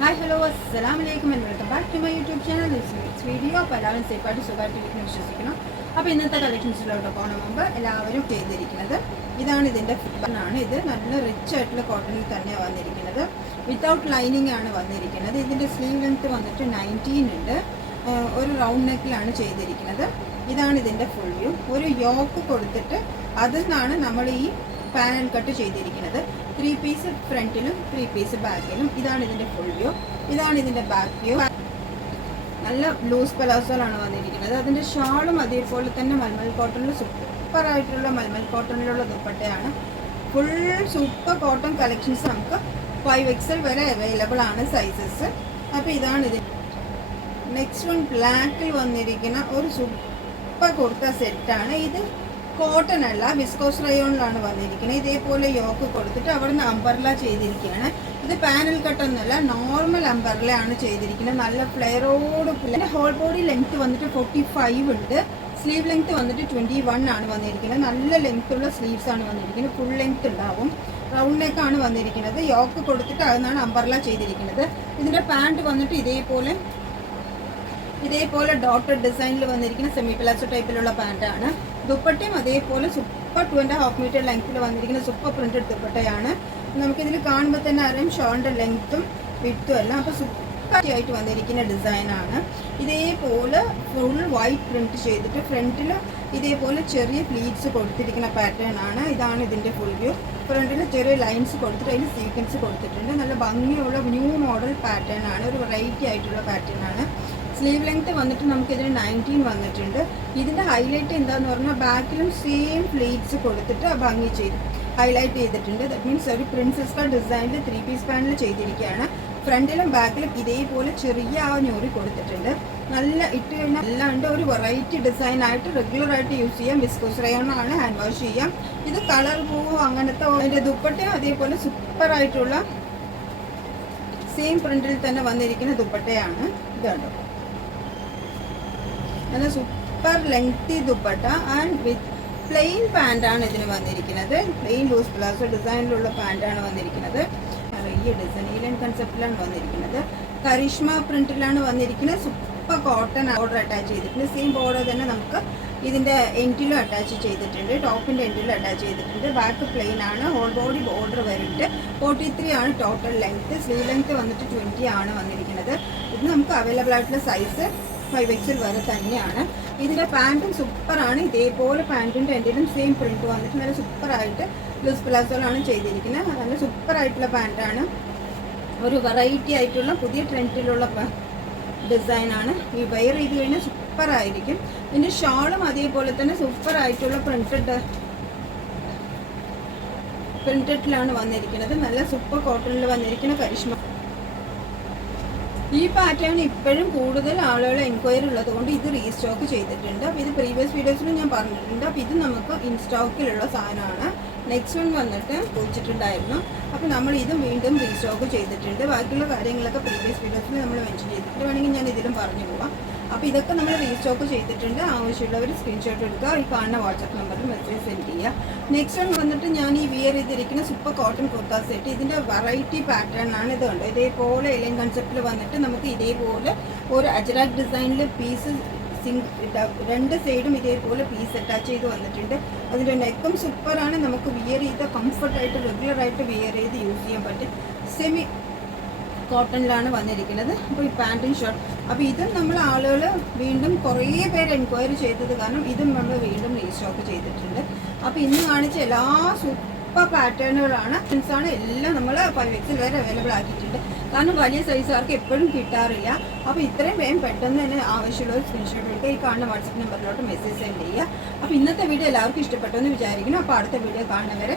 Hi hello അസ്സലാമു അലൈക്കും and welcome back to my YouTube channel. Next video. അപ്പോൾ എല്ലാവരും സേഫായിട്ട് സുഖമായിട്ടിരിക്കുന്നു വിശ്വസിക്കണം. അപ്പോൾ ഇന്നത്തെ കളക്ഷൻസിലോട്ട് പോകുന്ന മുമ്പ് എല്ലാവരും ചെയ്തിരിക്കുന്നത് ഇതാണ്. ഇതിൻ്റെ ഫിബാണ്. ഇത് നല്ല റിച്ച് ആയിട്ടുള്ള കോട്ടണിൽ തന്നെയാണ് വന്നിരിക്കുന്നത്. വിത്തൗട്ട് ലൈനിങ് ആണ് വന്നിരിക്കുന്നത്. ഇതിൻ്റെ സ്ലീവ് ലെങ്ത് വന്നിട്ട് 19 ഉണ്ട്. ഒരു റൗണ്ട് നെക്കിലാണ് ചെയ്തിരിക്കുന്നത്. ഇതാണ് ഇതിൻ്റെ ഫുൾ വ്യൂ. ഒരു യോക്ക് കൊടുത്തിട്ട് അതിൽ നിന്നാണ് നമ്മൾ ഈ പാനൽ കട്ട് ചെയ്തിരിക്കുന്നത്. 3 പീസ് ഫ്രണ്ടിലും 3 പീസ് ബാക്കിലും. ഇതാണ് ഇതിൻ്റെ ഫുൾ വ്യൂ. ഇതാണ് ഇതിൻ്റെ ബാക്ക് വ്യൂ. നല്ല ലൂസ് പലാസോലാണ് വന്നിരിക്കുന്നത്. അതിൻ്റെ ഷാളും അതേപോലെ തന്നെ മൽമൽ കോട്ടണിൽ സൂപ്പറായിട്ടുള്ള മൽമൽ കോട്ടണിലുള്ള ദുപ്പട്ടയാണ്. ഫുൾ സൂപ്പർ കോട്ടൺ കളക്ഷൻസ് നമുക്ക് 5XL വരെ അവൈലബിൾ ആണ് സൈസസ്. അപ്പോൾ ഇതാണ് ഇത്. നെക്സ്റ്റ് വൺ ബ്ലാക്കിൽ വന്നിരിക്കുന്ന ഒരു സൂപ്പർ കുർത്ത സെറ്റാണ്. ഇത് കോട്ടൺ അല്ല, വിസ്കോസ് റയോണിലാണ് വന്നിരിക്കുന്നത്. ഇതേപോലെ യോക്ക് കൊടുത്തിട്ട് അവിടെ നിന്ന് അംബർല ചെയ്തിരിക്കുകയാണ്. ഇത് പാനൽ കട്ടൊന്നുമല്ല, നോർമൽ അംബർല ആണ് ചെയ്തിരിക്കുന്നത്. നല്ല ഫ്ലെയറോട്. ഹോൾ ബോഡി ലെങ്ത് വന്നിട്ട് 45 ഉണ്ട്. സ്ലീവ് ലെങ്ത് വന്നിട്ട് 21 ആണ് വന്നിരിക്കുന്നത്. നല്ല ലെങ്ത് ഉള്ള സ്ലീവ്സ് ആണ് വന്നിരിക്കുന്നത്. ഫുൾ ലെങ്ത് ഉണ്ടാവും. റൗണ്ട് നെക്കാണ് വന്നിരിക്കുന്നത്. യോക്ക് കൊടുത്തിട്ട് അതിനാണ് അംബർല ചെയ്തിരിക്കുന്നത്. ഇതിൻ്റെ പാൻറ് വന്നിട്ട് ഇതേപോലെ ഡോട്ടഡ് ഡിസൈനിൽ വന്നിരിക്കുന്ന സെമി പ്ലാസോ ടൈപ്പിലുള്ള പാൻറ്റാണ്. ദുപ്പട്ടയും അതേപോലെ സൂപ്പർ 2.5 മീറ്റർ ലെങ്ത്തിൽ വന്നിരിക്കുന്ന സൂപ്പർ പ്രിന്റഡ് ദുപ്പട്ടയാണ്. നമുക്കിതിൽ കാണുമ്പോൾ തന്നെ അറിയാം ഷോളിൻ്റെ ലെങ്ത്തും വിഡ്ത്തും എല്ലാം. അപ്പോൾ സൂപ്പർ ആയിട്ട് വന്നിരിക്കുന്ന ഡിസൈനാണ്. ഇതേപോലെ ഫുൾ വൈറ്റ് പ്രിന്റ് ചെയ്തിട്ട് ഫ്രണ്ടിൽ ഇതേപോലെ ചെറിയ പ്ലീറ്റ്സ് കൊടുത്തിരിക്കുന്ന പാറ്റേൺ ആണ്. ഇതാണ് ഇതിൻ്റെ ഫുൾ വ്യൂ. ഫ്രണ്ടിൽ ചെറിയ ലൈൻസ് കൊടുത്തിട്ട് അതിൽ സീക്വൻസ് കൊടുത്തിട്ടുണ്ട്. നല്ല ഭംഗിയുള്ള ന്യൂ മോഡൽ പാറ്റേൺ ആണ്. ഒരു വെറൈറ്റി ആയിട്ടുള്ള പാറ്റേൺ ആണ്. സ്ലീവ് ലെങ്ത് വന്നിട്ട് നമുക്കിതിന് 19 വന്നിട്ടുണ്ട്. ഇതിൻ്റെ ഹൈലൈറ്റ് എന്താണെന്ന് പറഞ്ഞാൽ ബാക്കിലും സെയിം പ്ലീറ്റ്സ് കൊടുത്തിട്ട് ആ ഭംഗി ഹൈലൈറ്റ് ചെയ്തിട്ടുണ്ട്. ദാറ്റ് മീൻസ് ഒരു പ്രിൻസസ് കട്ട് ഡിസൈനിൽ 3 പീസ് പാനൽ ചെയ്തിരിക്കുകയാണ്. ഫ്രണ്ടിലും ബാക്കിലും ഇതേപോലെ ചെറിയ ആ ഞൂറി കൊടുത്തിട്ടുണ്ട്. നല്ല ഇട്ട് കഴിഞ്ഞാൽ അല്ലാണ്ട് ഒരു വെറൈറ്റി ഡിസൈൻ ആയിട്ട് റെഗുലർ ആയിട്ട് യൂസ് ചെയ്യാം. വിസ്കോസ് റയോൺ ആണ്, ഹാൻഡ് വാഷ് ചെയ്യാം. ഇത് കളർ പോവോ അങ്ങനത്തെ. അതിൻ്റെ ദുപ്പട്ടയും അതേപോലെ സൂപ്പറായിട്ടുള്ള സെയിം പ്രിന്റിൽ തന്നെ വന്നിരിക്കുന്ന ദുപ്പട്ടയാണ്. ഇതുണ്ടോ, നല്ല super lengthy dupatta and with plain പാൻറ്റാണ് ഇതിന് വന്നിരിക്കുന്നത്. പ്ലെയിൻ ലൂസ് പ്ലാസോ ഡിസൈനിലുള്ള പാൻറ്റാണ് വന്നിരിക്കുന്നത്. ചെറിയ ഡിസൈൻ ഈലൻ കൺസെപ്റ്റിലാണ് വന്നിരിക്കുന്നത്. കരിഷ്മ പ്രിന്റിലാണ് വന്നിരിക്കുന്നത്. സൂപ്പർ കോട്ടൺ ബോർഡർ അറ്റാച്ച് ചെയ്തിട്ടുണ്ട്. സെയിം ബോർഡർ തന്നെ നമുക്ക് ഇതിൻ്റെ എൻഡിലും അറ്റാച്ച് ചെയ്തിട്ടുണ്ട്. ടോപ്പിൻ്റെ എൻഡിലും അറ്റാച്ച് ചെയ്തിട്ടുണ്ട്. ബാക്ക് പ്ലെയിൻ ആണ്. ഹോൾ ബോഡി ബോർഡർ വരുന്നുണ്ട്. 43 ആണ് ടോട്ടൽ ലെങ്ത്. സ്ലീവ് ലെങ്ത് വന്നിട്ട് 20 ആണ് വന്നിരിക്കുന്നത്. ഇത് നമുക്ക് അവൈലബിൾ ആയിട്ടുള്ള സൈസ് 5XL വരെ തന്നെയാണ്. ഇതിൻ്റെ പാൻറ്റും സൂപ്പറാണ്. ഇതേപോലെ പാൻറ്റിൻ്റെ എൻഡിലും സെയിം പ്രിന്റ് വന്നിട്ട് നല്ല സൂപ്പറായിട്ട് ലൂസ് പ്ലാസോയിലാണ് ചെയ്തിരിക്കുന്നത്. നല്ല സൂപ്പറായിട്ടുള്ള പാൻറ്റാണ്. ഒരു വെറൈറ്റി ആയിട്ടുള്ള പുതിയ ട്രെൻഡിലുള്ള ഡിസൈനാണ്. ഈ വെയർ ചെയ്ത് കഴിഞ്ഞാൽ സൂപ്പറായിരിക്കും. ഇതിൻ്റെ ഷാളും അതേപോലെ തന്നെ സൂപ്പറായിട്ടുള്ള പ്രിന്റഡിലാണ് വന്നിരിക്കുന്നത്. നല്ല സൂപ്പർ കോട്ടണിൽ വന്നിരിക്കുന്ന കരിഷ്മ. ഈ പാറ്റേൺ ഇപ്പോഴും കൂടുതൽ ആളുകൾ എൻക്വയറി ഉള്ളത് കൊണ്ട് ഇത് റീസ്റ്റോക്ക് ചെയ്തിട്ടുണ്ട്. അപ്പോൾ ഇത് പ്രീവിയസ് വീഡിയോസിലും ഞാൻ പറഞ്ഞിട്ടുണ്ട്. അപ്പോൾ ഇത് നമുക്ക് ഇൻസ്റ്റോക്കിലുള്ള സാധനമാണ്. നെക്സ്റ്റ് വൺ വന്നിട്ട് ചോദിച്ചിട്ടുണ്ടായിരുന്നു. അപ്പോൾ നമ്മൾ ഇത് വീണ്ടും റീസ്റ്റോക്ക് ചെയ്തിട്ടുണ്ട്. ബാക്കിയുള്ള കാര്യങ്ങളൊക്കെ പ്രീവിയസ് വീഡിയോസിൽ നമ്മൾ മെൻഷൻ ചെയ്തിട്ടുണ്ട്. വേണമെങ്കിൽ ഞാൻ ഇതിലും പറഞ്ഞു പോവാം. അപ്പോൾ ഇതൊക്കെ നമ്മൾ റീസ്റ്റോക്ക് ചെയ്തിട്ടുണ്ട്. ആവശ്യമുള്ളവർ സ്ക്രീൻഷോട്ട് എടുക്കുക. ഈ കാണുന്ന വാട്സപ്പ് നമ്പറിൽ മെസ്സേജ് സെൻഡ് ചെയ്യുക. നെക്സ്റ്റ് വൺ വന്നിട്ട് ഞാൻ ഈ വിയർ ചെയ്തിരിക്കുന്ന സൂപ്പർ കോട്ടൺ കുർത്ത സെറ്റ്. ഇതിൻ്റെ വെറൈറ്റി പാറ്റേൺ ആണ്. ഇതുണ്ട് ഇതേപോലെ എലൈൻ കൺസെപ്റ്റിൽ വന്നിട്ട് നമുക്ക് ഇതേപോലെ ഒരു അജറാക്ക് ഡിസൈനിൽ പീസ് രണ്ട് സൈഡും ഇതേപോലെ പീസ് അറ്റാച്ച് ചെയ്ത് വന്നിട്ടുണ്ട്. അതിൻ്റെ നെക്കും സൂപ്പറാണ്. നമുക്ക് വിയർ ചെയ്ത് കംഫർട്ടായിട്ട് റെഗുലറായിട്ട് വിയർ ചെയ്ത് യൂസ് ചെയ്യാൻ പറ്റും. സെമി കോട്ടണിലാണ് വന്നിരിക്കുന്നത്. അപ്പോൾ ഈ പാൻറ്റും ഷർട്ട്. അപ്പോൾ ഇതും നമ്മൾ ആളുകൾ വീണ്ടും കുറേ പേര് എൻക്വയറി ചെയ്തത് കാരണം ഇതും നമ്മൾ വീണ്ടും റീസ്റ്റോക്ക് ചെയ്തിട്ടുണ്ട്. അപ്പോൾ ഇന്ന് കാണിച്ച എല്ലാ സൂപ്പർ പാറ്റേണുകളാണ് എല്ലാം നമ്മൾ 5XL വരെ അവൈലബിൾ ആക്കിയിട്ടുണ്ട്. കാരണം വലിയ സൈസുകാർക്ക് എപ്പോഴും കിട്ടാറില്ല. അപ്പോൾ ഇത്രയും വേഗം പെട്ടെന്ന് തന്നെ ആവശ്യമുള്ള സ്ക്രീൻഷോട്ട് എടുക്കുക. ഈ കാണുന്ന വാട്സപ്പ് നമ്പറിലോട്ട് മെസ്സേജ് സെൻഡ് ചെയ്യുക. അപ്പോൾ ഇന്നത്തെ വീഡിയോ എല്ലാവർക്കും ഇഷ്ടപ്പെട്ടെന്ന് വിചാരിക്കുന്നു. അപ്പോൾ അടുത്ത വീഡിയോ കാണുന്നവരെ